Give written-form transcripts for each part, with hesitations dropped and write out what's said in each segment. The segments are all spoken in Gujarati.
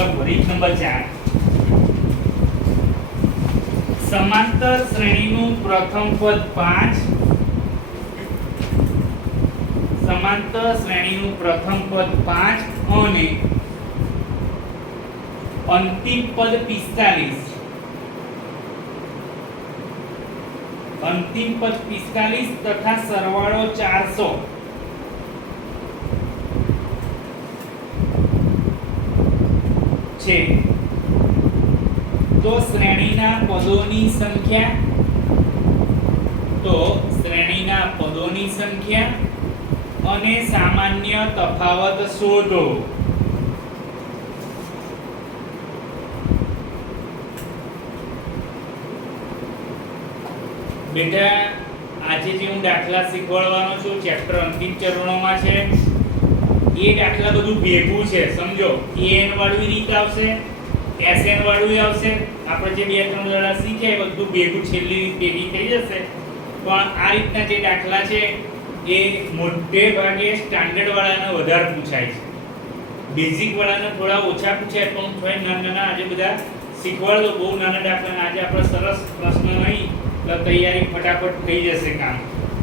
લખો રીત નંબર 4 સમાંતર શ્રેણીનું પ્રથમ પદ 5 સમાંતર શ્રેણીનું પ્રથમ પદ 5 અને અંતિમ પદ 45 અંતિમ પદ 45 તથા સરવાળો 400 છે તો શ્રેણીના પદોની સંખ્યા અને સામાન્ય તફાવત શોધો. બેટા આજે જે હું દાખલા શીખવાડવાનો છું ચેપ્ટર અંતિમ ચરણોમાં છે એ દાખલા બધું ભેગું છે સમજો. an વાળું રીત આવશે, sn વાળું આવશે, આપણે જે બે ત્રણ દાડા શીખ્યા એ બધું ભેગું છેલ્લી રીત ભેગી થઈ જશે. પણ આ રીતના જે દાખલા છે એ મોટે ભાગે સ્ટાન્ડર્ડ વાળાને વધારે પૂછાય છે, બેઝિક વાળાને થોડા ઓછા પૂછાય. પણ થોડા નાના આજે બધા શીખવાડ દો. બહુ નાના દાખલા આજે આપણે સરસ પ્રશ્ન નહીં તો તૈયારી ફટાફટ થઈ જશે કામ.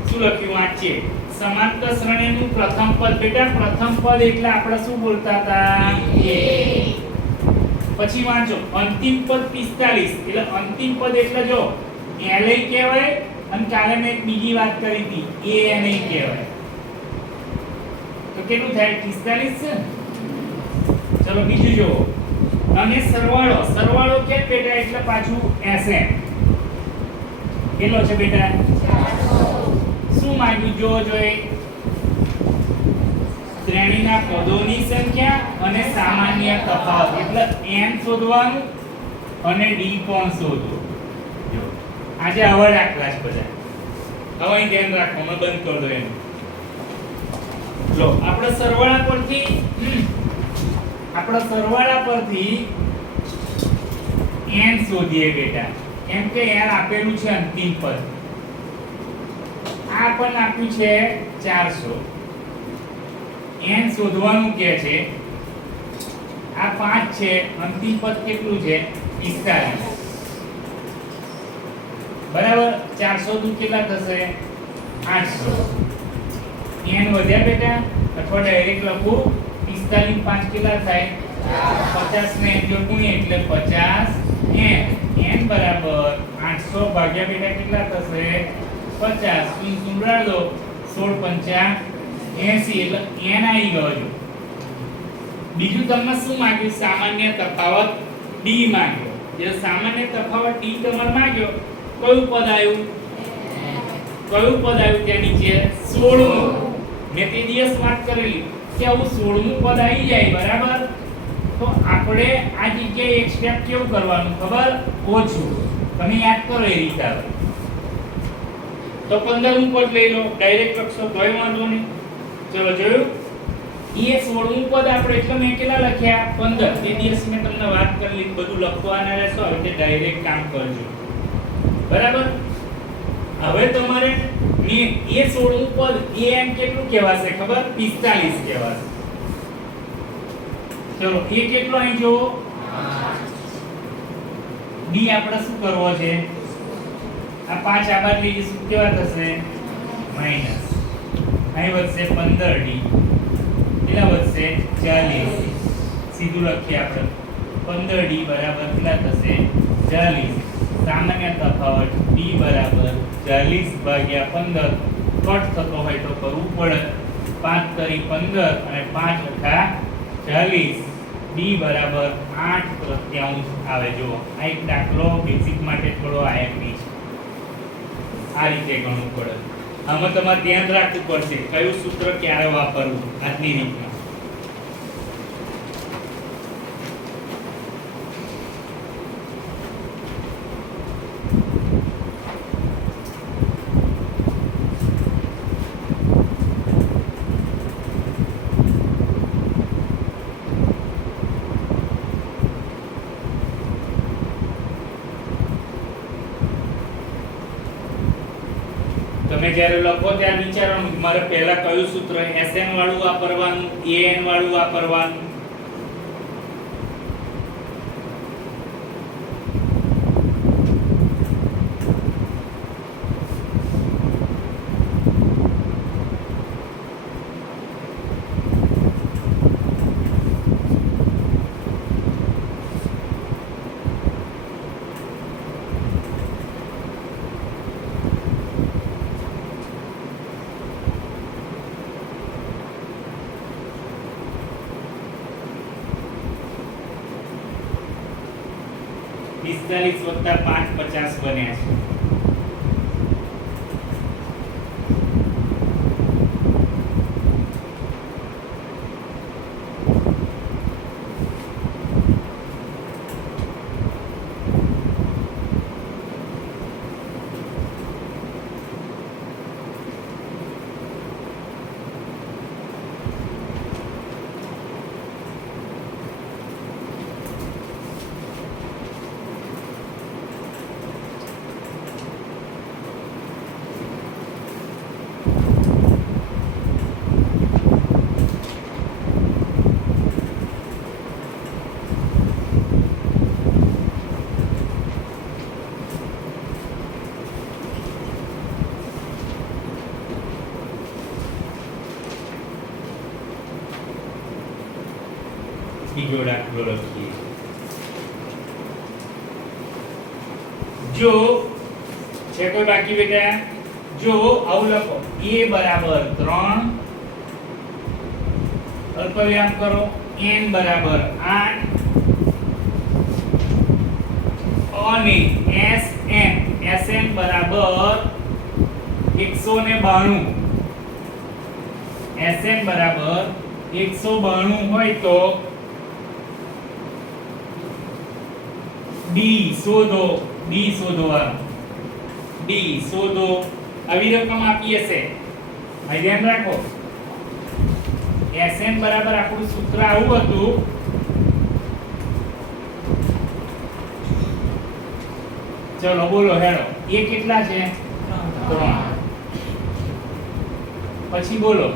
શું લખ્યું વાંચીએ. સમાંતર શ્રેણીનું પ્રથમ પદ. બેટા પ્રથમ પદ એટલે આપણે શું બોલતા હતા? પછી વાંચો અંતિમ પદ 45 એટલે અંતિમ પદ એટલે જો LA કહેવાય અને કાલે મેં એક બીજી વાત કરી હતી ANA કહેવાય. તો કેટલું થાય? 45 છે. ચલો બીજું જો અને સરવાળો કે બેટા એટલે પાછું SN કેટલો છે બેટા? 400. શું માંગ્યું જો જોઈ? શ્રેણીના પદોની સંખ્યા અને સામાન્ય તફાવત એટલે n શોધવાનું અને d પણ શોધવું. જો આજે આવા દાખલા છે બધા. હવે અહીં ધ્યાન રાખો, મેં બંધ કરી દો એનું. જો આપણે સરવાળા પરથી n શોધીએ બેટા. કેમ કે n આપેલું છે અંતિમ પદ, આ પણ આપ્યું છે 400. n શોધવાનું કે છે. આ 5 છે, અંતિમ પદ કેટલું છે? 45. બરાબર. 400 દુ કેટલા થશે? 800. n વધ્યા બેટા અથવા ડાયરેક્ટ લખું 45 5 કેટલા થાય? 50 ને જો ગુણીએ એટલે 50 n બરાબર 800 ભાગ્યા બેટા કેટલા થશે? 50. શું ઉડાડ દો 16 5 80 એટલે n આવી ગયો. જો બીજું તમને શું માંગ્યું? સામાન્ય તફાવત d માંગ્યો. જે સામાન્ય તફાવત d તમારે માંગ્યો, કયું પદ આવ્યું? ત્યાં નીચે 16. મેં તે દિવસ વાત કરેલી કે આવું 16મું પદ આવી જાય બરાબર, તો આપણે આ જગ્યાએ એક સ્ટેપ કેવું કરવાનું ખબર? ઓછું. તમે યાદ કરો એ રીતે આવે તો 15મું પદ લઈ લો, ડાયરેક્ટ લખશો તોય વાંધો નહીં. ચલો જોયું? એ 16મું પદ આપણે એટલે મેં કેટલા લખ્યા? 15. તે દિવસ મેં તમને વાત કરેલી બધું લખવાના રહેશો, હવે તે ડાયરેક્ટ કામ કરજો બરાબર. હવે તમારે એ 16મું પદ am કેટલું કહેવાશે ખબર? 45 કહેવાશે. ચલો એ કેટલો અહીં જો d આપણે શું કરવો છે? આ 5 આ બાદ લઈ જઈશું, કેવા થશે? માઈનસ. અહીં વધશે 15d, કેટલા વધશે? 40. સીધું લખીએ આપણે 15d બરાબર કેટલા થશે? 40. સામાન્ય તફાવત d બરાબર 40 ભાગ્યા 15. કટ થતો હોય તો કરવું પડે. 5 કરી 15 અને 5 અઠા 40. d બરાબર 8/3 આવે. જો આ એક દાખલો બેઝિક માટે થોડો આઈએમપી છે. આ રીતે ગણવું પડે. આમાં તમારે ધ્યાન રાખવું પડશે કયું સૂત્ર ક્યારે વાપરવું આજની રીતમાં. તમે જ્યારે લખો ત્યારે વિચારવાનું કે મારે પહેલા કયું સૂત્ર SN વાળું વાપરવાનું, AN વાળું વાપરવાનું. 45 વત્તા 5 50 બન્યા છે. બીજો દાખલો લખીએ. જો છે કોઈ બાકી બેટા? જો આવું લખો a બરાબર 3, અલ્પવિરામ કરો, n બરાબર 8 અને sn બરાબર 192. sn બરાબર 192 હોય તો d શોધો. આવી રકમ આપી હશે, ભાઈ ધ્યાન રાખો. Sn બરાબર આપણું સૂત્ર આવું હતું. ચલો બોલો હેડો. એ કેટલા છે? 3. પછી બોલો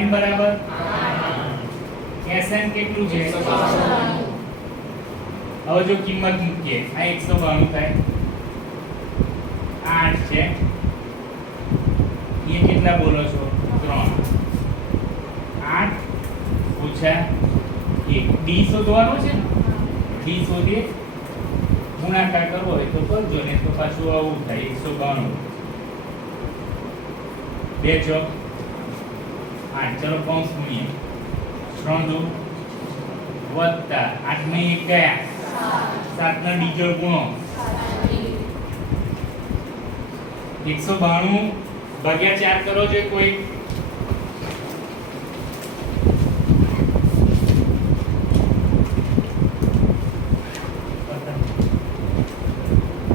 n બરાબર 8. Sn કેટલું છે? 192. હવે જો કિંમત મૂકીએ, આ 192 થાય, 8 છે, એ કેટલા બોલો છો? 3. 8 ઓછા 1, d શોધવાનો છે ને, d શોધીએ, ગુણાકાર કરવો હોય તો કરજો, ને તો પાછું આવું થાય 192. 2 ચોક 8, ચલો કૌંસ ગુણીએ, 3 2 વત્તા 8 ને 1 ગયા, 7 ના ડીજોડ ગુણો, 192 ભાગ્યા 4 કરો જે કોઈ.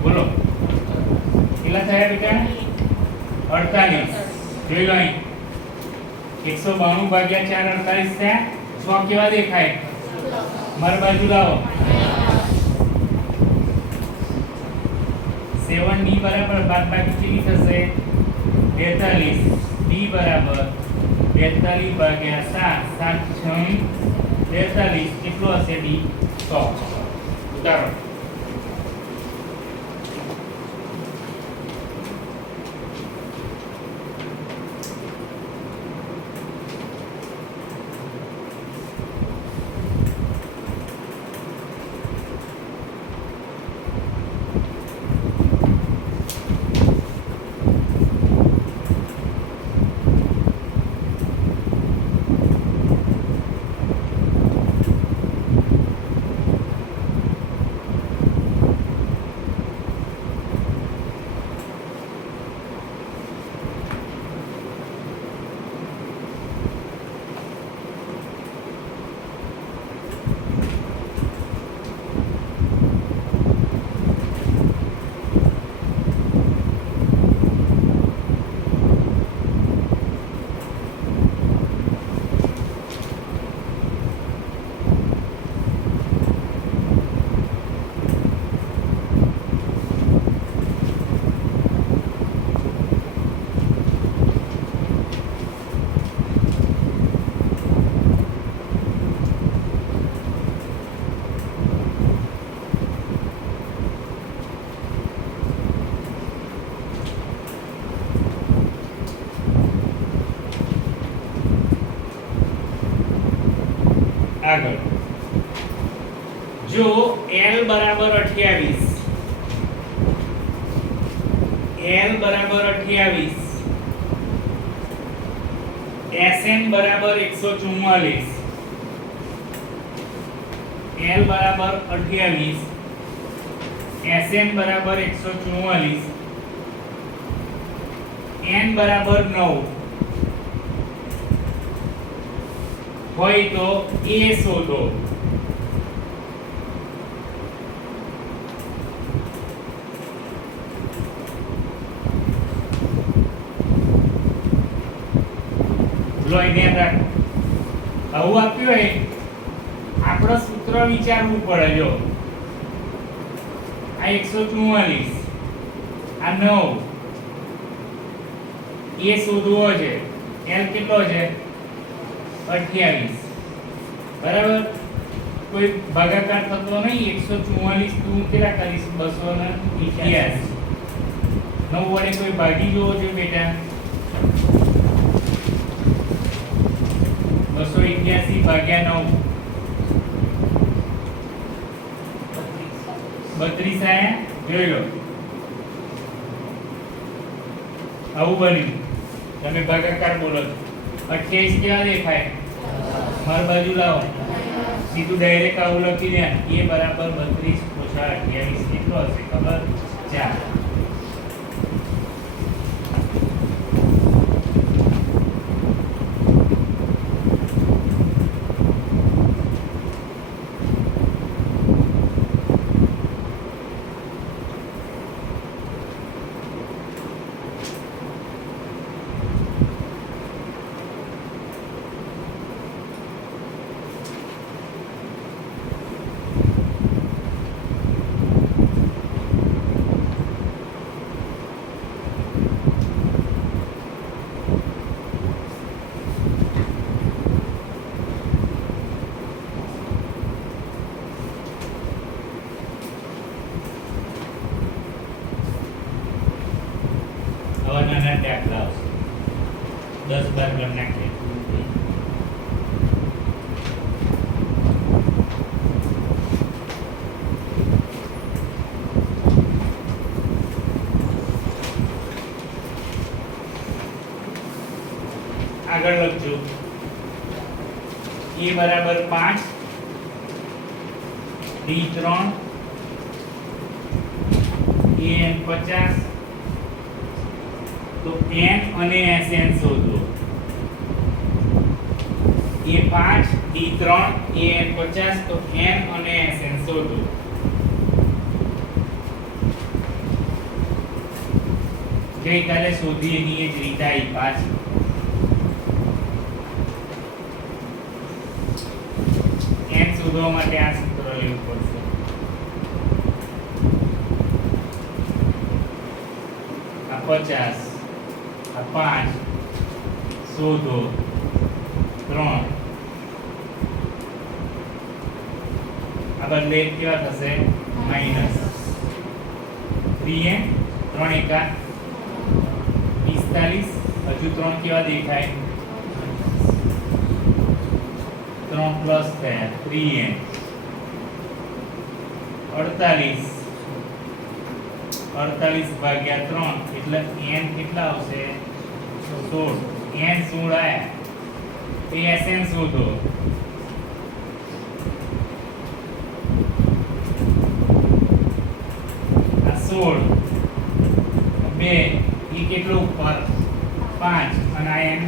બોલો કેટલા થયા બેટા? 48. જોઈ લો અહીં 192 ભાગ્યા 4 48 થયા. 100 કેવા દેખાય? મારી બાજુ લાવો. 7 d બરાબર બાદબાકી કેટલી થશે? 42. d બરાબર 42 ભાગ્યા 7, 7 6 42. કેટલું હશે d? 100. ઉતારો. આગળ જો L બરાબર 28, L બરાબર 28, Sn બરાબર 144, L બરાબર 28, Sn બરાબર 144, n બરાબર 9 હોય તો a શોધો. લો ધ્યાન રાખો. આવું આપ્યું હોય આપણો સૂત્ર વિચારવું પડે. જો આ 144, આ 9, એ શોધવો છે. l કેટલો છે? 28. બરાબર. કોઈ ભાગાકાર થતો નહીં. 144 તું કેટલા કરીશ? 288. 9 વડે કોઈ ભાગી જોવો છે બેટા? 288 ભાગ્યા 9 32 આયા. જોઈ લો આવું બન્યું. તમે ભાગાકાર બોલો છો. 28 કેવા દેખાય? મારી બાજુ લાવો. સીધું ડાયરેક્ટ આવું લખી દે. a બરાબર 32 ઓછા 28 કેટલો હશે ખબર? 4. નાના દાખલા આવશે. 10 12 કરી નાખીએ. આગળ લખજો. a બરાબર 5, d 3, an 50. તો n અને Sn શોધો. a 5, d 3, an 50. તો n અને Sn શોધો. ગઈકાલે શોધી એની એ જ રીત આવી પાછી. n શોધવા માટે આ સૂત્ર લેવું પડશે. આ 50, આ 5 શોધો. 3 આ બદલે કેવા થશે? માઈનસ 3n 3 એકા 45. હજુ 3 કેવા દેખાય? 3 પ્લસ થયા 3n 48. 48 ભાગ્યા 3 એટલે n કેટલા આવશે? 16. n 16 આયા. તો Sn શોધો. આ 16 2 એ કેટલો ઉપર? 5 અને આ n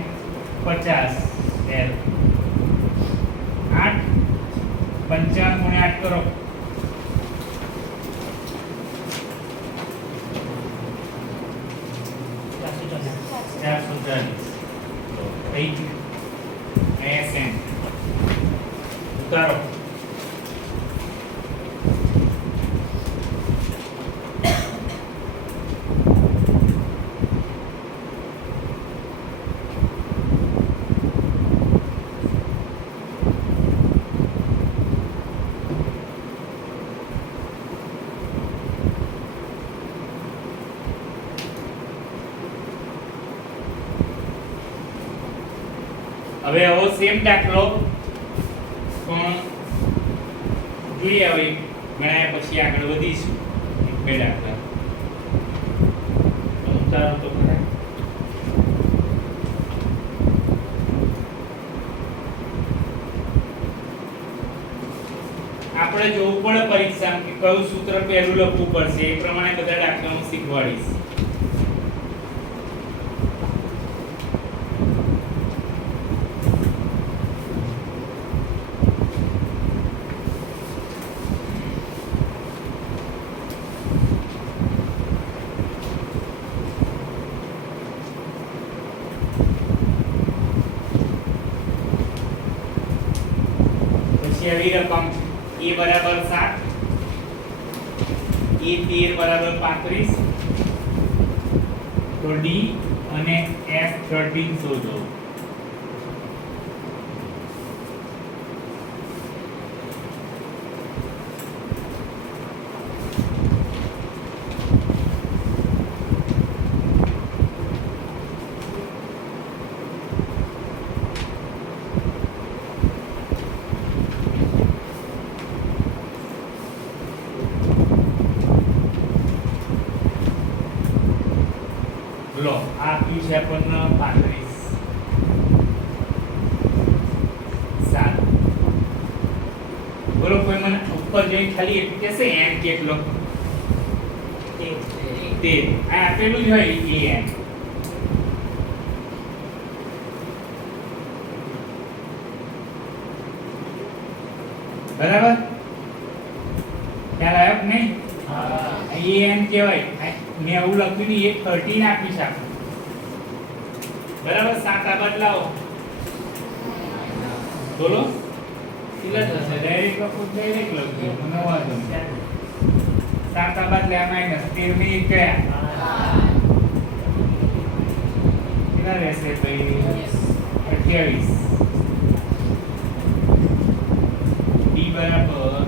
50 l 8 55 ગુણ્યા 8 કરો. Sn ઉતારો. હવે આવો સેમ દાખલો પણ જોઈએ. હવે ગણાયા પછી આગળ વધીશું. એક બે દાખલા ઉતારો તો ખરા. આપણે જોવું પડે પરીક્ષામાં કે કયું સૂત્ર પહેલું લખવું પડશે એ પ્રમાણે બધા દાખલાઓ શીખવાડીશ. આવી રકમ a બરાબર 7 a 13 બરાબર 35 તો d અને f 13 શોધો. લો આ આપ્યું છે આપણને 35 7. બોલો કોઈ મને ઉપર જઈ ખાલી એટલું કહેશે n કેટલો 13 આ આપેલું જ હોય an બરાબર ખ્યાલ આવ્યો કે નહીં? an કહેવાય મેં એવું લખ્યું નહીં એ 13 આપી છે બરાબર. 7 આ બદલાવો બોલો કેટલા થશે? ડાયરેક્ટ લખો ડાયરેક્ટ લખજો મને વાંધો નહીં. 7 આ બદલે આ માઈનસ 13 में क्या કેટલા રહેશે ભાઈ? 28 d બરાબર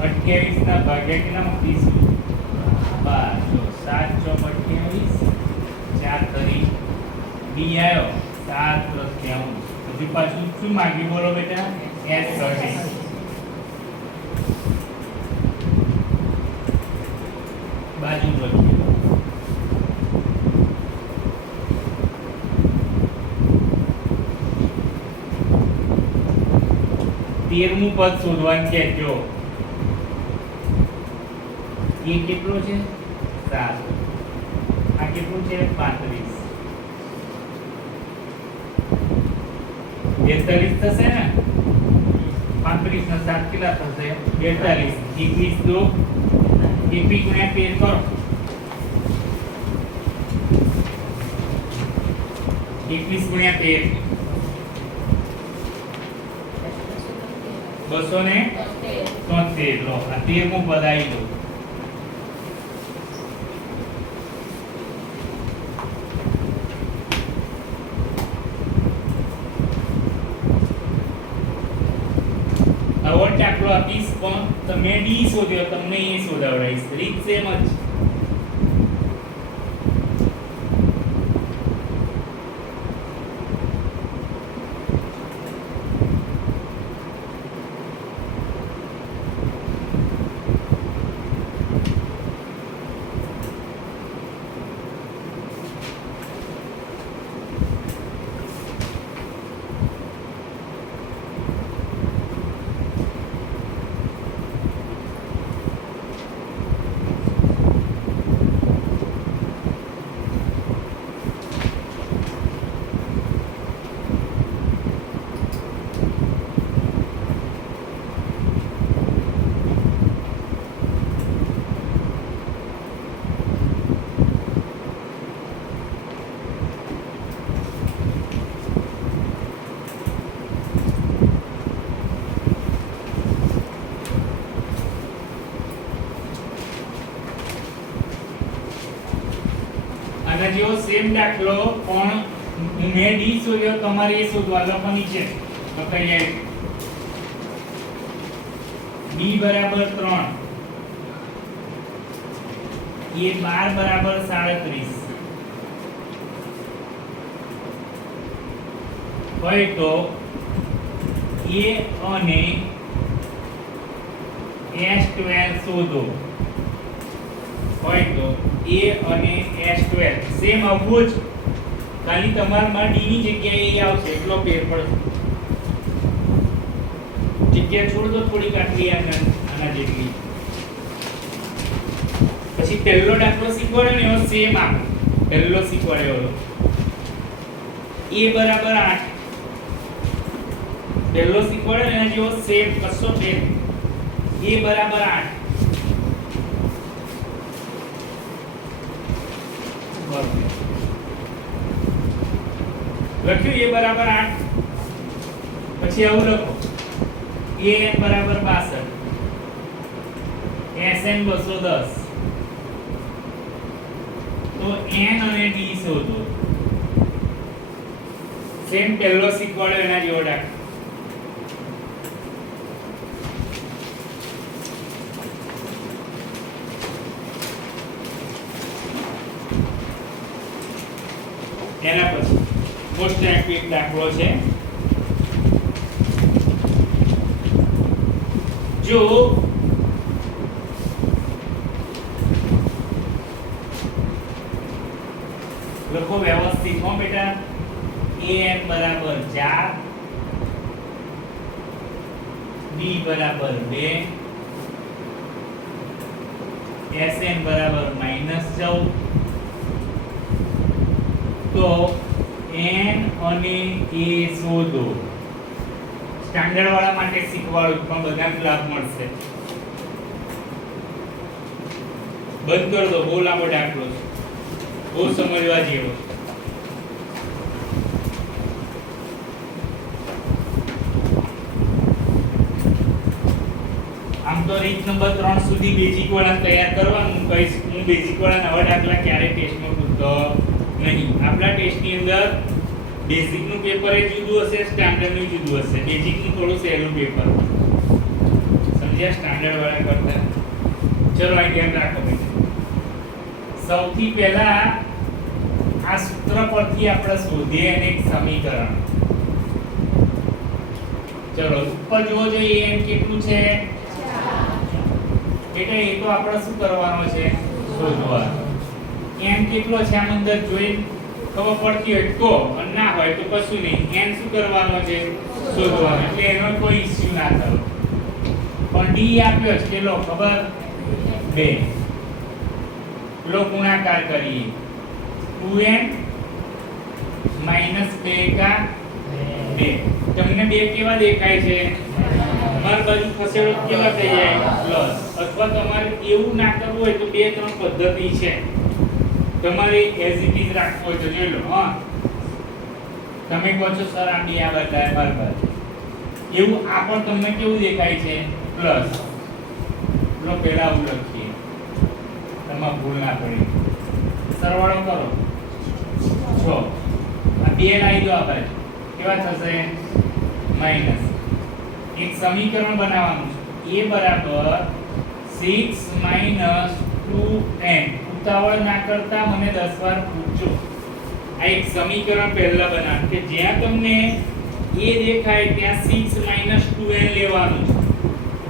28 ના ભાગ્યા કેટલા મૂકીશું? 12 7 ચોક 28 4 કરી b આવ્યો 7 + 13 હજી પાછું શું માંગ્યું બોલો બેટા? s 13 બાજુ લખીએ. તેરમું પદ શોધવાનું છે. જો એ કેટલો છે? 7. આ કેટલું છે? 35. 42 થશે ને? 35 ના 7 કેટલા થશે? 42. 21 દો 21 ગુણ્યા 13 કરો. 21 ગુણ્યા 13 273. લો આ 13મું પદ આવી દો. દાખલો આપીશ પણ તમે ડી શોધ્યો તમને એ શોધાવડાવીશ. રીત સેમ જ. આના જેવો સેમ દાખલો પણ મેં ડી શોધ્યો તમારે એ શોધવા લખવાની છે. તો કઈ આવી ડી બરાબર 3 એ 12 બરાબર 37 હોય તો એ અને s12 શોધો. હોય તો a અને s12 સેમ આવવું જ, ખાલી તમારામાં d ની જગ્યાએ a આવશે એટલો ફેર પડશે. જગ્યા છોડ દો થોડીક આટલી આના જેટલી. પછી પહેલો દાખલો શીખવાડ્યો ને એવો સેમ આપો. પહેલો શીખવાડ્યો હતો a બરાબર 8. પહેલો શીખવાડ્યો ને એના જેવો સેમ કશો ફેર. a બરાબર 8. લખ્યું a બરાબર 8. પછી આવું લખો an બરાબર 62, sn 210. તો n અને d શોધો. સેમ પહેલો શીખવાડ્યો એના જેવો દાખલો. એના પછી મોસ્ટ એક દાખલો છે. જો લખો વ્યવસ્થિત હો બેટા. an બરાબર 4, b બરાબર 2, sn બરાબર -14. તો n અને a શોધો. સ્ટાન્ડર્ડ વાળા માટે શીખવાડું પણ બધાને લાભ મળશે. બંધ કરી દો, બહુ લાંબો દાખલો છે, બહુ સમજવા જેવો. આમ તો રીત નંબર 3 સુધી બેઝિક વાળા તૈયાર કરવાનું. હું કહીશ હું બેઝિક વાળા નવા દાખલા ક્યારે ટેસ્ટમાં પૂછતો નહીં. આપણા ટેસ્ટની અંદર બેઝિક નું પેપર એ જુદું હશે, સ્ટાન્ડર્ડ નું જુદું હશે. બેઝિક નું થોડું સહેલું પેપર, સમજ્યા? સ્ટાન્ડર્ડ વાળા કરતા. ચલો આ ધ્યાન રાખો બેટા. સૌથી પહેલા આ સૂત્ર પરથી આપણે શોધીએ અને એક સમીકરણ. ચલો ઉપર જોવો જોઈએ n કેટલું છે? 4. એટલે એ તો આપણે શું કરવાનો છે? શોધવાનો. n કેટલો છે આમ અંદર જોઈ ખબર પડતી હોય તો, અને ના હોય તો કશું નહીં. n શું કરવાનો છે? શોધવાનો. એટલે એનો કોઈ ઇશ્યુ ના થયો. પણ d આપ્યો છે કેટલો ખબર? 2. લો ગુણાકાર કરીએ. 2n - 2 કા 2. તમને બે કેવા દેખાય છે? માર બાજુ ખસેડો કેવા થઈ જાય? પ્લસ. અથવા તમારે એવું ના કરવું હોય તો 2-3 પદ્ધતિ છે. તમારે એઝ ઇટ ઇઝ રાખવો હોય તો જોઈ લો. હા, તમે કહો છો સર આ બે આ બદલાય બરાબર, એવું આ પણ તમને કેવું દેખાય છે? પ્લસ. લો પહેલા આવું લખીએ, તમારે ભૂલ ના પડી. સરવાળો કરો 6. આ બે લાવી દો આ બાજુ, કેવા થશે? માઈનસ. એક સમીકરણ બનાવવાનું છે. a બરાબર 6 - 2n. ઉતાવળ ના કરતા મને 10 વાર પૂછજો. આ એક સમીકરણ પહેલા બનાવો કે જ્યાં તમને a દેખાય ત્યાં 6 - 2n લેવાનું છે.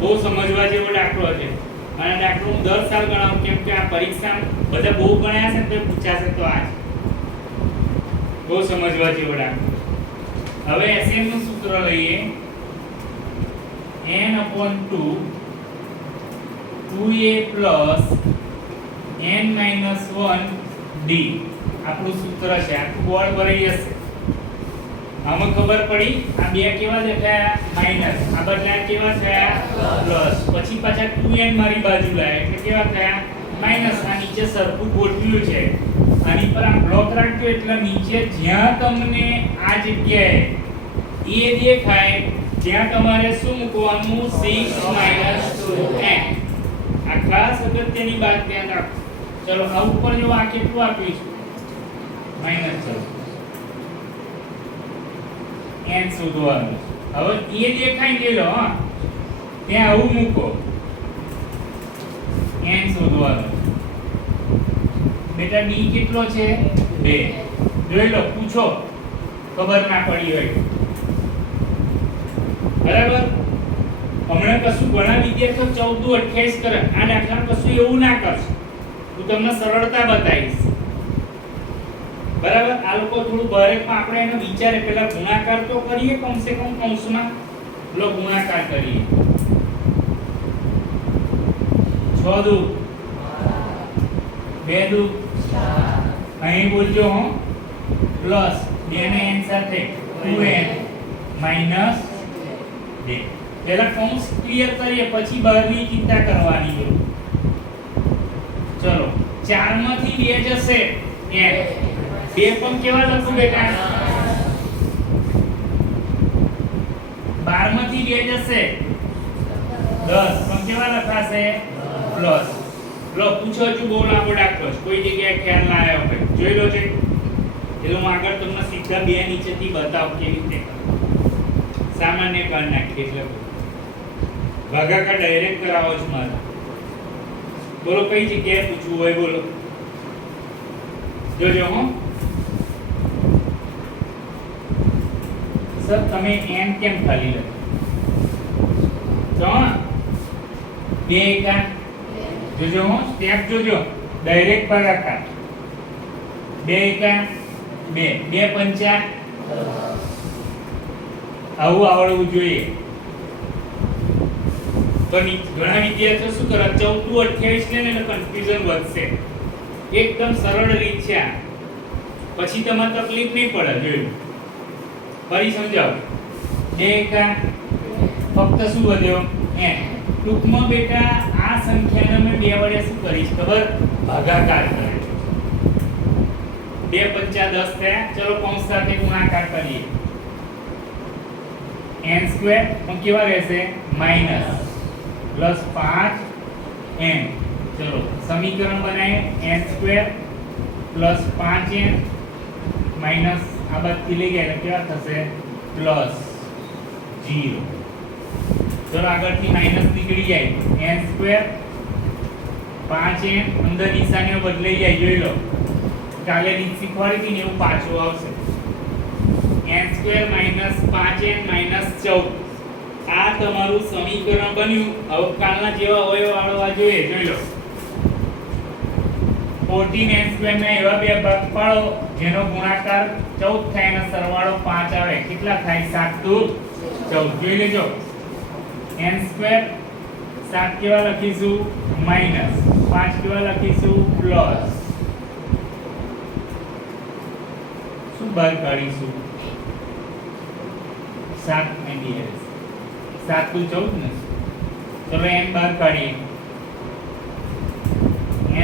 બહુ સમજવા જેવો દાખલો છે. અને દાખલો હું દર સાલ ગણાવું કેમ કે આ પરીક્ષામાં બધા બહુ ગણ્યા છે ને તો પૂછાશે. તો આ બહુ સમજવા જેવો દાખલો. હવે Sn નું સૂત્ર લઈએ. n/2 2a plus n - 1 d આપણું સૂત્ર છે. આખું બોર્ડ ભરાઈ જશે. આમાં ખબર પડી આ બે કેવા દેખાયા? માઈનસ. આ બધા કેવા થયા? પ્લસ. પછી પાછા 2n મારી બાજુ લાયા એટલે કેવા થયા? માઈનસ. આ નીચે સરખું ગોઠવ્યું છે. આની પર આ બ્લોક રાખ્યો એટલે નીચે જ્યાં તમને આ જગ્યાએ a દેખાય ત્યાં તમારે શું મૂકવાનું? 6 - 2n. આ ખાસ અગત્યની વાત ધ્યાન રાખો. ચલો આ ઉપર જો આ કેટલું આપ્યું છે? માઈનસ. ચલો n શોધવાનું. હવે a દેખાય ગયેલો, હા, ત્યાં આવું મૂકો. n શોધવાનું. બેટા d કેટલો છે? 2. જોઈ લો, પૂછો ખબર ના પડી હોય. બરાબર? હમણાં કશું ઘણા વિદ્યાર્થીઓ 14 28 કરે. આ દાખલા કશું એવું ના કરશે. હું તમને સરળતા બતાવીશ. બરાબર? આ લોકો થોડું બરેકમાં આપણે એને વિચારે પહેલા ગુણાકાર તો કરીએ કમસે કમ કૌંસમાં. લો ગુણાકાર કરીએ 6 દુ 2 દુ 4 અહીં બોલજો હો પ્લસ 2 ને n સાથે 2n માઈનસ 2 પહેલા કૌંસ ક્લિયર કરીએ પછી બહારની ચિંતા કરવાની જરૂર. ચલો 4 માંથી 2 જશે n 2 પણ કેવા લખું બેટા 12 માંથી 2 જશે 10 પણ કેવા લખાશે પ્લસ. લો પૂછો છું બહુ લાંબો દાખલો છે કોઈ જગ્યાએ ખ્યાલ ના આવ્યો હોય જોઈ લો છે એટલે હું આગળ તમને સીધા 2 નીચેથી બતાવું કેવી રીતે સામાન્ય કરી નાખીએ એટલે ભાગાકાર ડાયરેક્ટ કરાવો છો મારે. બોલો કઈ જગ્યાએ પૂછવું હોય બોલો જોજો હો સર તમે n કેમ ખાલી લખો 3 2 એકા જોજો હો સ્ટેપ જોજો ડાયરેક્ટ ભાગાકાર 2 એકા 2 2 પંચા આવું આવડવું જોઈએ. પણ ઘણા વિદ્યાર્થીઓ શું કરે 14 28 લે ને એટલે કન્ફ્યુઝન વધશે. એકદમ સરળ રીત છે આ પછી તમારે તકલીફ નહીં પડે જોયું ફરી સમજાવો 2 એકા ફક્ત શું વધ્યો n ટૂંકમાં બેટા આ સંખ્યાને મેં 2 વડે શું કરીશ ખબર ભાગાકાર કરે 2 પંચા 10 થયા. ચલો કૌંસ સાથે ગુણાકાર કરીએ n સ્ક્વેર પણ કેવા રહેશે માઈનસ પ્લસ 5n. ચલો સમીકરણ બનાવીએ n square plus 5n minus આ બાદથી લઈ ગયા એટલે કેવા થશે પ્લસ 0. ચલો આગળથી માઈનસ નીકળી જાય n સ્ક્વેર 5n અંદર નિશાનીઓ બદલાઈ જાય જોઈ લો કાલે રીત શીખવાડી હતી ને એવું પાછું આવશે n square minus 5n minus 14 આ તમારું સમીકરણ બન્યું. હવે કાલના જેવા હોય વાળવા જોઈએ જોઈ લો 14n સ્ક્વેર ના એવા બે ભાગ પાડો જેનો ગુણાકાર 14 થાય અને સરવાળો 5 આવે કેટલા થાય 7 દુ 14 જોઈ લેજો n સ્ક્વેર 7 કેવા લખીશું માઈનસ 5 કેવા લખીશું પ્લસ શું બહાર કાઢીશું 7 એન્ડિયર 7 દુ 14 ને ચલો n બહાર કાઢીએ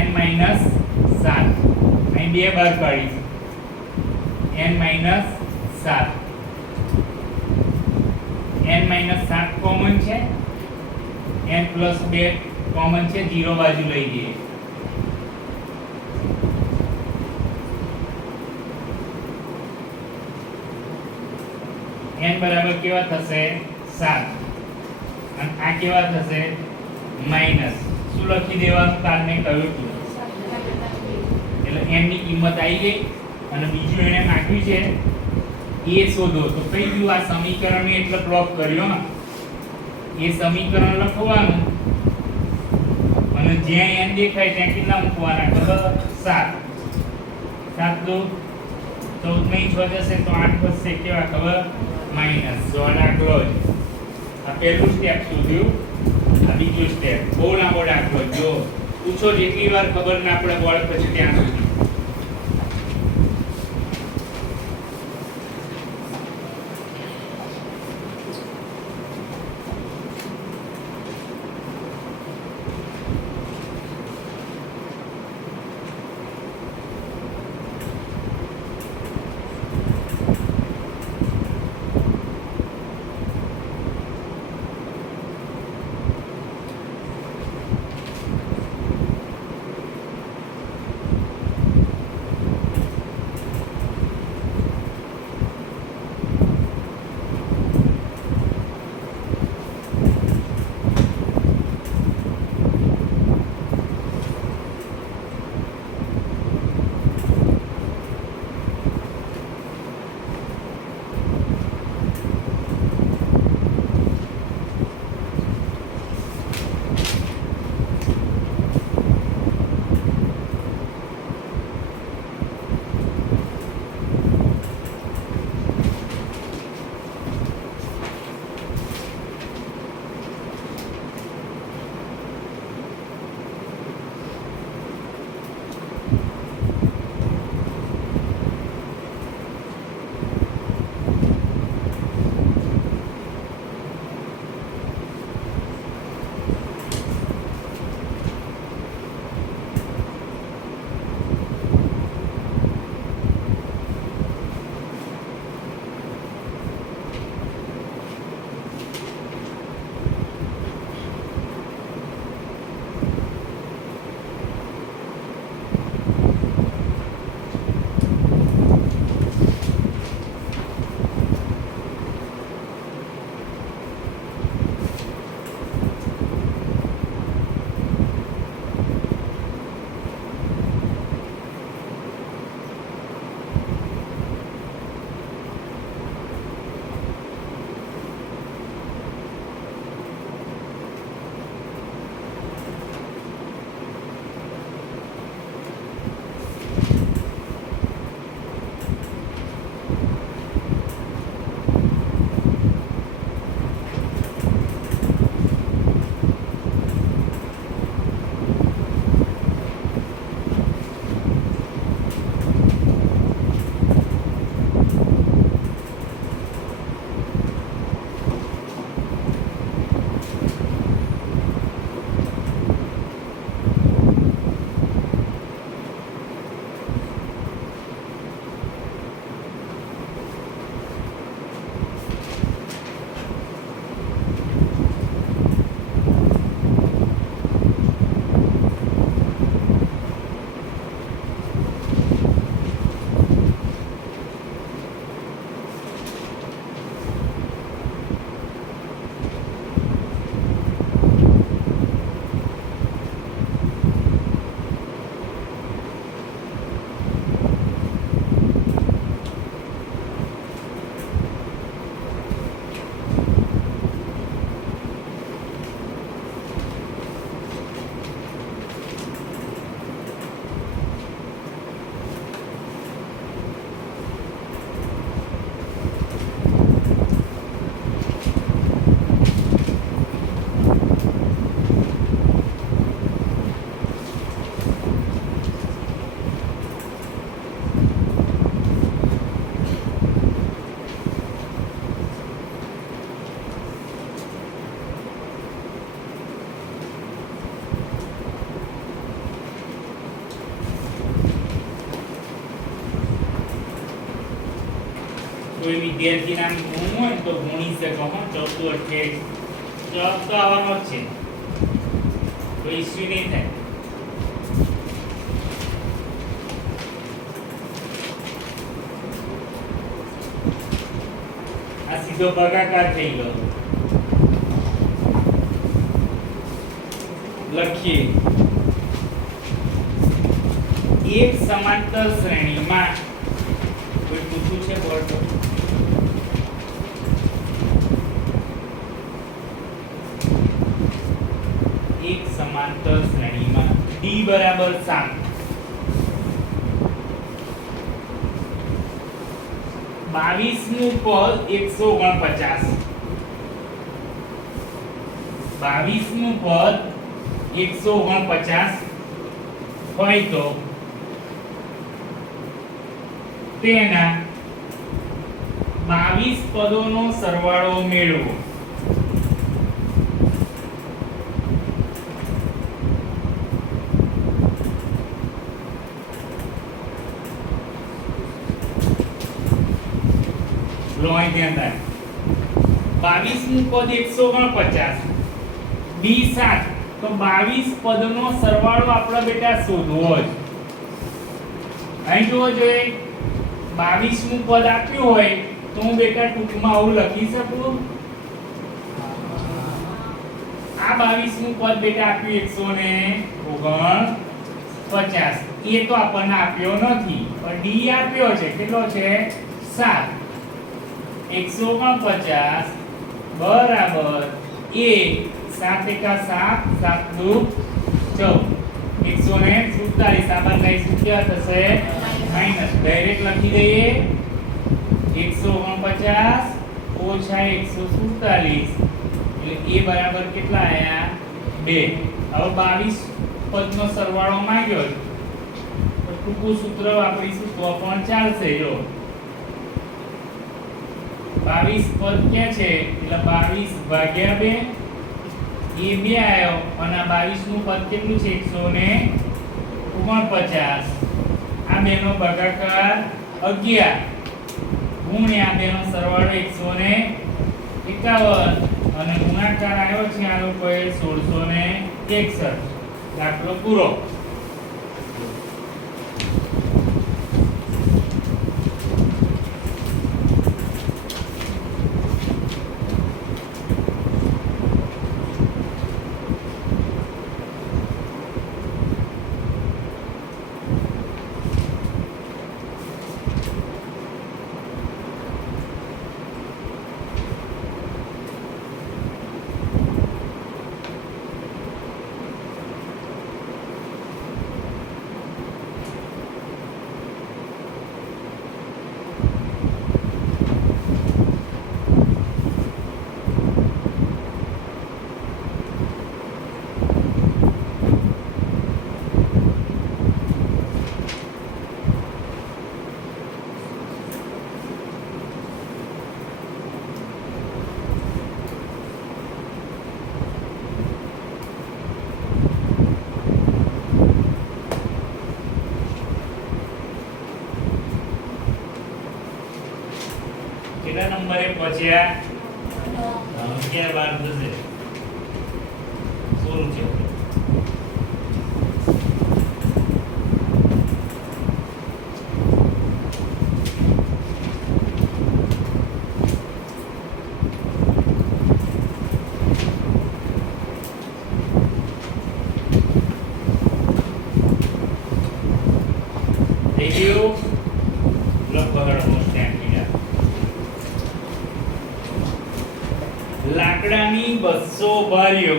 n માઈનસ 7 અહીં 2 બહાર કાઢીશું n minus 7 n minus 7 common છે n પ્લસ 2 કોમન છે 0 બાજુ લઈ જઈએ n બરાબર કેવા થશે 7 અને આ કેવા થશે માઈનસ શું લખી દેવાનું કાલને કહ્યું હતું એટલે n ની કિંમત આવી ગઈ અને બીજું એને નાખ્યું છે એ શોધો તો કઈ ગયું આ સમીકરણ એટલે બ્લોક કર્યો ને એ સમીકરણ લખવાનું અને જ્યાં n દેખાય ત્યાં કેટલા મૂકવાના ખબર 7 7 દુ 14 નહીં 6 જશે તો 8 વધશે કેવા ખબર માઈનસ 16 દાખલો જ આ પહેલું સ્ટેપ શોધ્યું આ બીજું સ્ટેપ બહુ લાંબો દાખલો જો પૂછો જેટલી વાર ખબર ના પડે બોર્ડ પછી ત્યાં સુધી કોઈ વિદ્યાર્થી નામ ગુણ હોય તો ગુણી શકો હો 14 28 જવાબ તો આવવાનો જ છે, કોઈ ઇશ્યુ નહીં થાય. આ સીધો ભાગાકાર થઈ ગયો. લખીએ એક સમાંતર શ્રેણીમાં કોઈ પૂછ્યું છે બોર્ડ પર? એક સમાંતર શ્રેણીમાં d બરાબર 7 22મું પદ 149 22મું પદ 149 હોય તો તેના 22 પદોનો સરવાળો મેળવો. લોહી ધ્યાન રાખ. 22મું પદ 149 b7 તો 22 પદનો સરવાળો આપણો બેટા શોધવો જ. અહીં જોવો જોઈએ 22મું પદ આપ્યું હોય તો હું બેટા ટૂંકમાં આવું લખી શકું. આ 22મું પદ બેટા આપ્યું 149 એ તો આપણને આપ્યો નથી પણ d આપ્યો છે. કેટલો છે? 7. 149 બરાબર a 7 એકા 7 7 દુ 14 147 આ બંને શું થશે? માઈનસ. ડાયરેક્ટ લખી દઈએ 149 ઓછા 147 એટલે a બરાબર કેટલા આયા? 2. હવે 22 પદનો સરવાળો માંગ્યો તો ટૂંકું સૂત્ર વાપરીશું તો પણ ચાલશે. જો 22 પદ ક્યાં છે એટલે 22 ભાગ્યા 2 એ 2 આયો અને આ 22 નું પદ કેટલું છે? 149. આ બેનો ભાગાકાર 11 ગુણ્યા બેનો સરવાળો 151 અને ગુણાકાર આવ્યો છે આ લોકોએ 1661. દાખલો પૂરો. કેટલા નંબરે પહોંચ્યા? 11 12 થશે. 16 છે. Thank you. લાકડાની 200 બારીઓ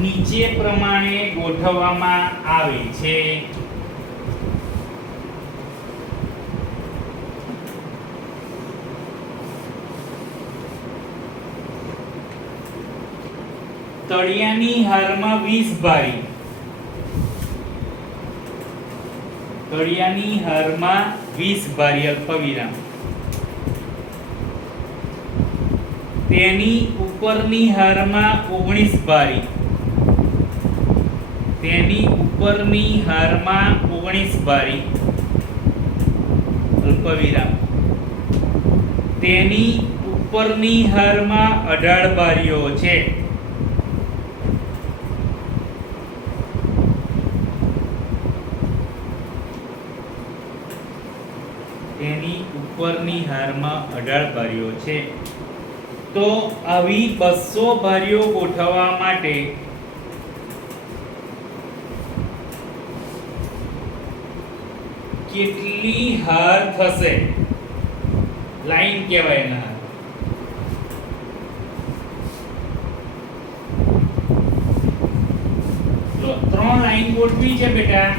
નીચે પ્રમાણે ગોઠવવામાં આવે છે. તળિયાની હારમાં 20 બારી. તળિયાની હારમાં 20 બારી અલ્પવિરામ. તેની ઉપરની હારમાં 19 બારી. તેની ઉપરની હારમાં 19 બારી અલ્પવિરામ તેની ઉપરની હારમાં 18 બારીઓ છે. તેની ઉપરની હારમાં 18 બારીઓ છે. તો આવી 200 બારીઓ ગોઠવવા માટે કેટલી હાર થશે? લાઈન કહેવાય ના. તો 3 લાઈન ગોઠવી છે બેટા.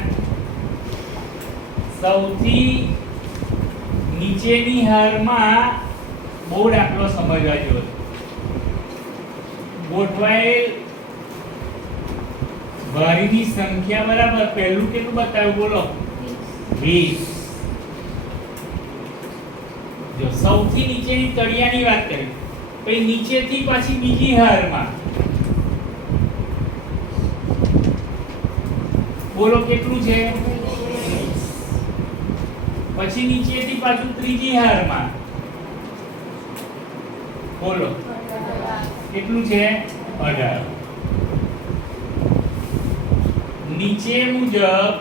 સૌથી નીચેની હારમાં બહુ દાખલો સમજવા જેવો છે. ગોઠવાયેલ બારીની સંખ્યા બરાબર પહેલું કેટલું બતાવ્યું બોલો? 20. જો સૌથી નીચેની તળિયાની વાત કરી, પછી નીચેથી પાછી બીજી હારમાં બોલો કેટલું છે? પછી નીચેથી પાછું ત્રીજી હારમાં બોલો કેટલું છે? 18. નીચે મુજબ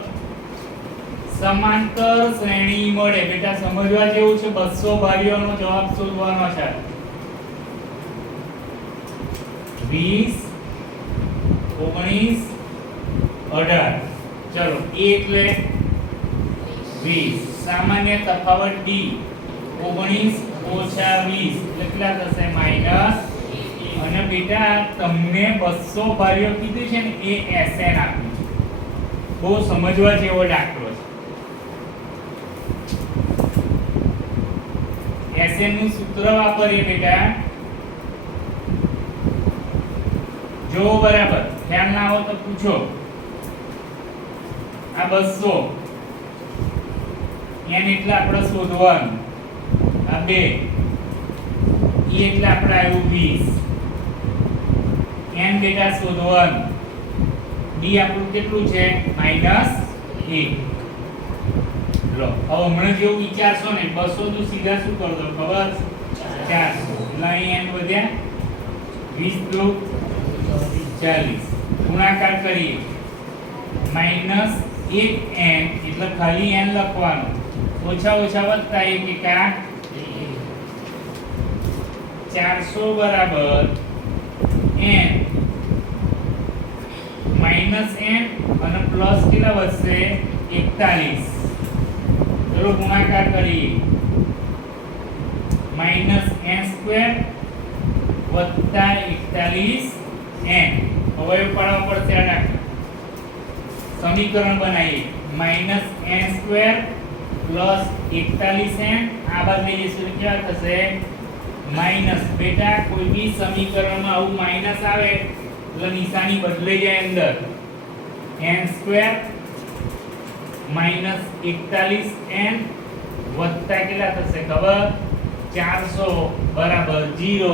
સમાંતર શ્રેણી મળે. બેટા સમજવા જેવું છે. 200 બારીઓનો જવાબ શોધવાનો છે. 20 19 18. ચલો a એટલે 20. સામાન્ય તફાવત d 19 ઓછા 20 કેટલા થશે? માઈનસ. અને બેટા તમને 200 બારીઓ કીધી છે ને એ SN આપ્યું છે. બહુ સમજવા જેવો દાખલો છે. SN નું સૂત્ર વાપરીએ બેટા. જો બરાબર ખ્યાલ ના હોય તો પૂછો. આ 200 n એટલે આપણે શોધવાનું. આ 2 e એટલે આપણે આવ્યું 20. n બેટા શોધવાનું. d આપણું કેટલું છે? -1. લો હવે હમણાં જેવું વિચારશો ને 200 તો સીધા શું કરો છો ખબર? 400. એટલે અહીં n વધ્યા 20 તો 40. ગુણાકાર કરીએ -1n એટલે ખાલી n લખવાનું. ઓછા ઓછા વધતા એક એકા 400 બરાબર n માઈનસ n અને પ્લસ કેટલા વધશે? 41. ચલો ગુણાકાર કરીએ -n² વત્તા 41n. હવે પાડવા પડશે આ દાખલા. સમીકરણ બનાવીએ -n² પ્લસ 41n. આ બાદ લઈ જઈશું તો કેવા થશે? માઈનસ. બેટા કોઈ બી સમીકરણમાં આવું માઈનસ આવે એટલે નિશાની બદલાઈ જાય અંદર. n² માઈનસ 41n વત્તા કેટલા થશે ખબર? 400 બરાબર 0.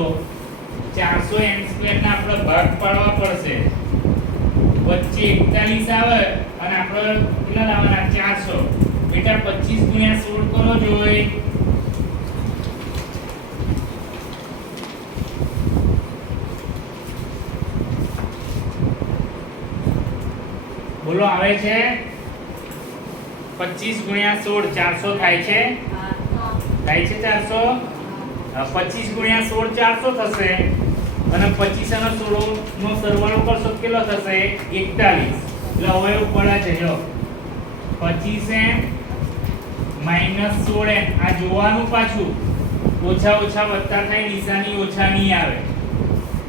400n² ના આપણે ભાગ પાડવા પડશે. વચ્ચે 41 આવે અને આપણે કેટલા લાવવાના? 400. બેટા 25 ગુણ્યા 16 કરો જોઈ. બોલો આવે છે? 25 ગુણ્યા 16 400 થાય છે? થાય છે 400. 25 ગુણ્યા 16 400 થશે અને 25 અને 16 નો સરવાળો કરશો કેટલો થશે? 41. એટલે હવે પડે છે જો 25n માઈનસ 16n. આ જોવાનું પાછું ઓછા ઓછા વધતા થાય, નિશાની ઓછા નહીં આવે.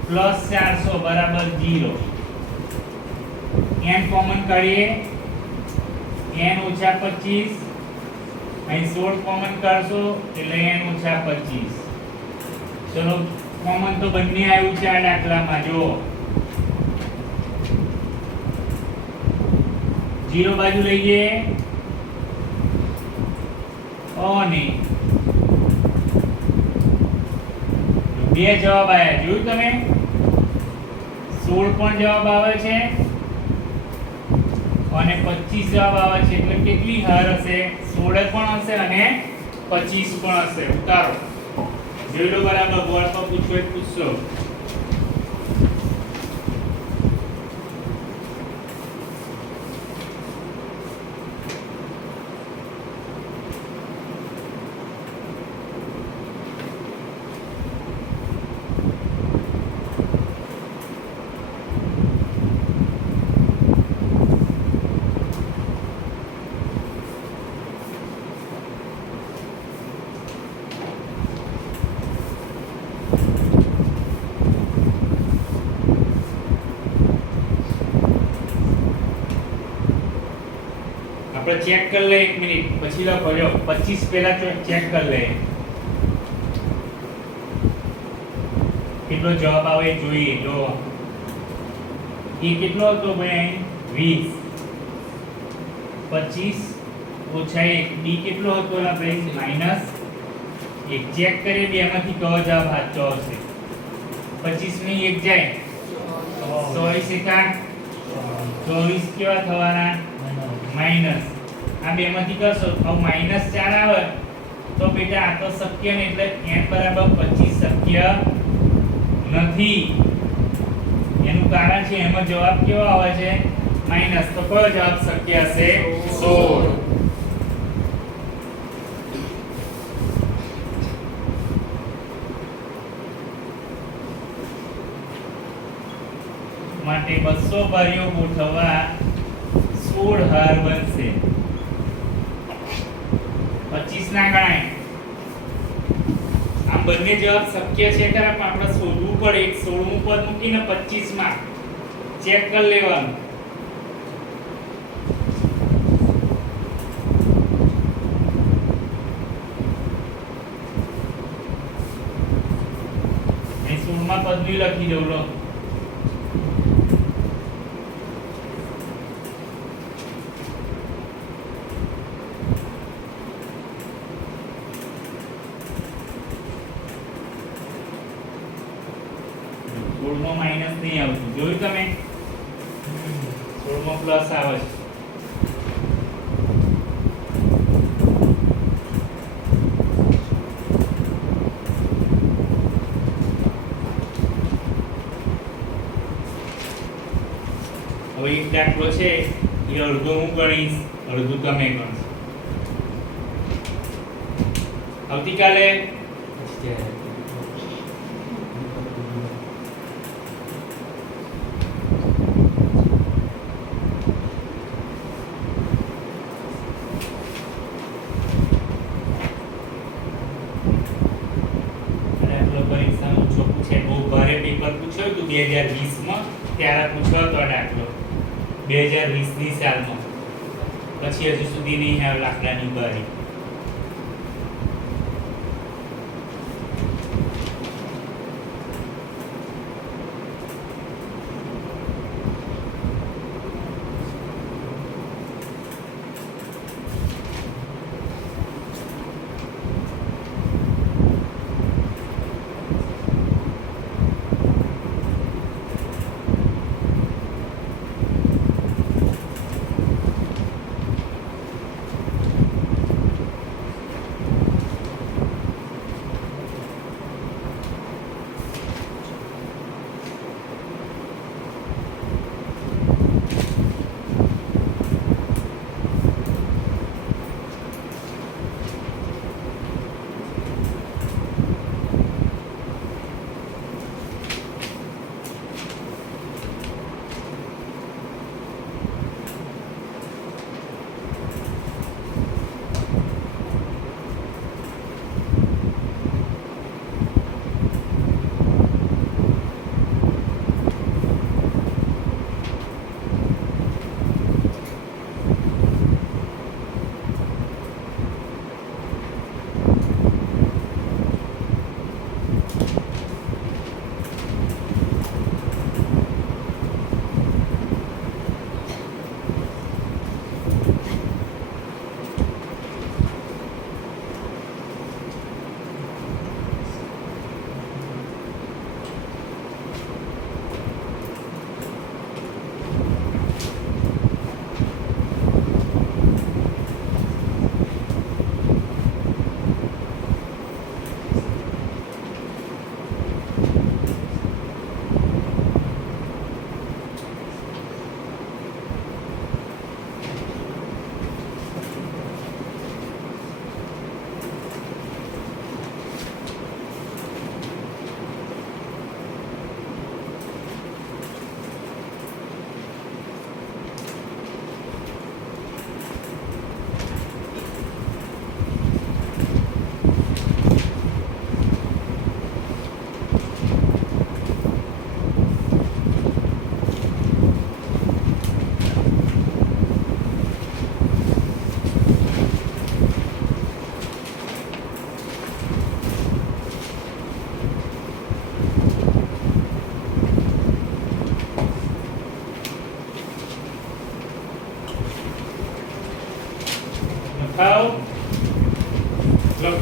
પ્લસ 400 બરાબર 0. n કોમન કાઢીએ n ઓછા 25. અહીં 16 કોમન કાઢશો એટલે n ઓછા 25. ચલો કોમન તો બંને આવ્યું છે આ દાખલામાં. જો 0 બાજુ લઈએ અને બે જવાબ આવ્યા. જોયું તમે? 16 પણ જવાબ આવે છે અને 25 જવાબ આવે છે એટલે કેટલી હાર હશે? 16 પણ હશે અને 25 પણ હશે. ઉતારો જોઈ લો બરાબર. બોર્ડ પર પૂછો એ પૂછશો. આપણે ચેક કરી લઈએ 1 મિનિટ પછી લખો. જો 25 પહેલા ચેક કરી લઈએ કેટલો જવાબ આવે એ જોઈએ. જો એ કેટલો હતો ભાઈ? 20. 25 ઓછા 1 ડી કેટલો હતો ભાઈ? -1. ચેક કરીએ બે માંથી કયો જવાબ સાચો હશે. 25 ની 1 જાય 24 એકા 24 કેવા થવાના? માઈનસ. આ બે માંથી કરશો તો -4 આવે તો બેટા આ તો શક્ય નહીં, એટલે n બરાબર 25 શક્ય નથી. એનું કારણ છે એમાં જવાબ કેવો આવે છે? માઈનસ. તો કયો જવાબ શક્ય હશે? 16. માટે 200 બારીઓ ગોઠવવા 16 હાર બનશે. 25 ના ગણાય. આમ બંને જવાબ શક્ય છે ખરા, પણ આપણે શોધવું પડે. એક 16મું પદ મૂકીને 25 માં ચેક કરી લેવાનું. એ 16મા પદ બી લખી દઉં. લો માઈનસ નહીં આવતું. જોયું તમે? 16 પ્લસ આવે છે. હવે એક દાખલો છે એ અડધો હું ગણીશ, અડધું તમે ગણશો. આવતીકાલે પરીક્ષામાં ઓછો પૂછે. બહુ ભારે પેપર પૂછ્યું હતું 2020માં, ત્યારે પૂછ્યો હતો દાખલો 2020ની સાલમાં. પછી હજુ સુધી નહીં આવ્યો લાકડાની બારી.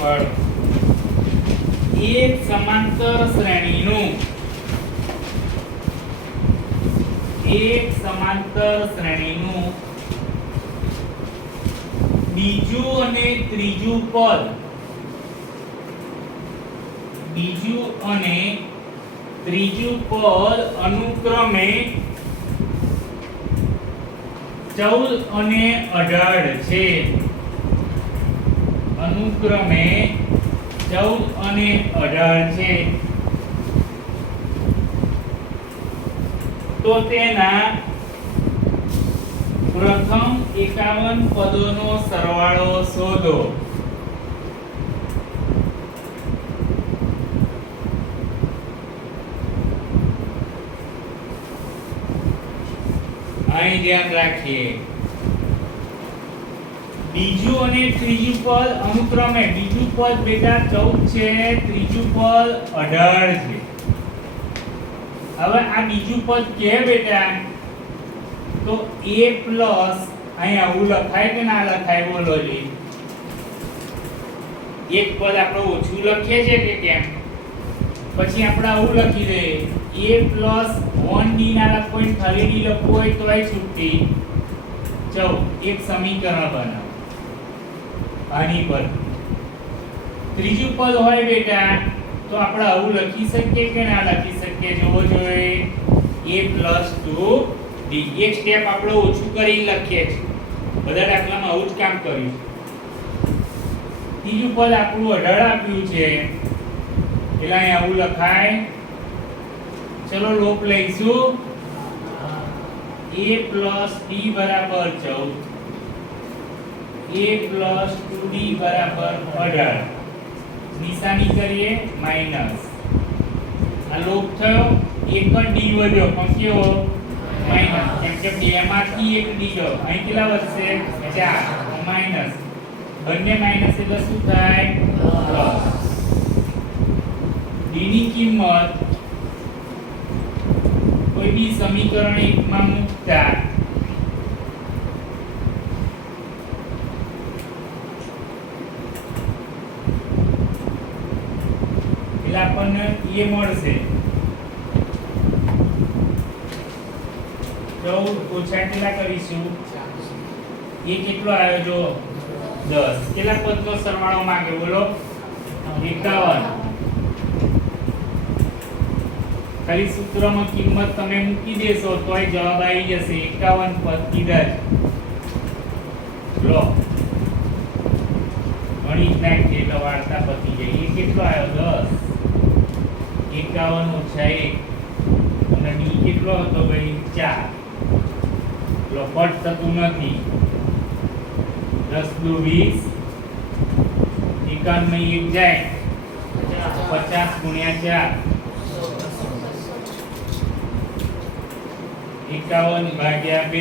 ક્ષેત્રફળ એક સમાંતર શ્રેણીનું બીજું અને ત્રીજું પદ અનુક્રમે 14 અને 18 છે. અનુક્રમે 14 અને 18 છે. તો તેના પ્રથમ 51 પદોનો સરવાળો શોધો. અહીં ધ્યાન રાખીએ, બીજું અને ત્રીજું પદ અનુક્રમે બીજું પદ બેટા 14 છે, ત્રીજું પદ 18 છે. હવે આ બીજું પદ કે બેટા તો a પ્લસ અહીં આવું લખાય કે ના લખાય બોલો જી. એક પદ આપણે ઓછું લખીએ છે કે કેમ, પછી આપણે આવું લખી દઈએ a પ્લસ 1d ના લખો હોય, ખાલી d લખવું હોય તો એ છૂટી જાઓ. એક સમીકરણ બનાવો આની પર. ત્રીજું પદ હોય બેટા તો આપણે આવું લખી શકીએ કે ના લખી શકીએ જોવો જોઈએ. a plus 2d. એક સ્ટેપ આપણે ઓછું કરી લખીએ છીએ, બધા દાખલામાં આવું જ કામ કર્યું. ત્રીજું પદ આપણું 18 આપ્યું છે એટલે અહીં આવું લખાય. ચલો લોપ લઈશું. a પ્લસ d બરાબર 14, a પ્લસ 2d બરાબર 18. નિશાની કરીએ માઈનસ. આ લોપ થયો, એક જ d વધ્યો પણ કેવો માઈનસ, કેમ કે બે માંથી એક d ગયો. અહીં કેટલા વધશે 4 માઈનસ. બંને માઈનસ એટલે શું થાય પ્લસ. d ની કિંમત કોઈ બી સમીકરણ 1 માં મૂકતા એટલે આપણને એ મળશે 14 ઓછા કેટલા કરીશું, એ કેટલો આવ્યો જો 10. કેટલા પદનો સરવાળો માંગે બોલો 51. ખાલી સૂત્રમાં કિંમત તમે મૂકી દેશો તોય જવાબ આવી જશે. 51 પદ કીધા લો ગણિત નાખીએ એટલે વાર્તા પતી જાય. એ કેટલો આવ્યો 10. 51 ઓછા 1 અને d કેટલો હતો ભાઈ 4. લો પટ થતું નથી. 10 દુ 20, 51 માં 1 જાય 50 ગુણ્યા 4, 51 ભાગ્યા 2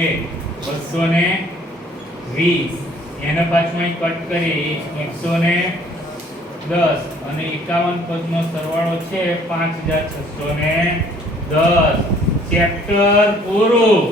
220. એને પાછું અહીં કટ કરીએ 110 અને 51 પદનો સરવાળો છે 5610. ચેપ્ટર પૂરું.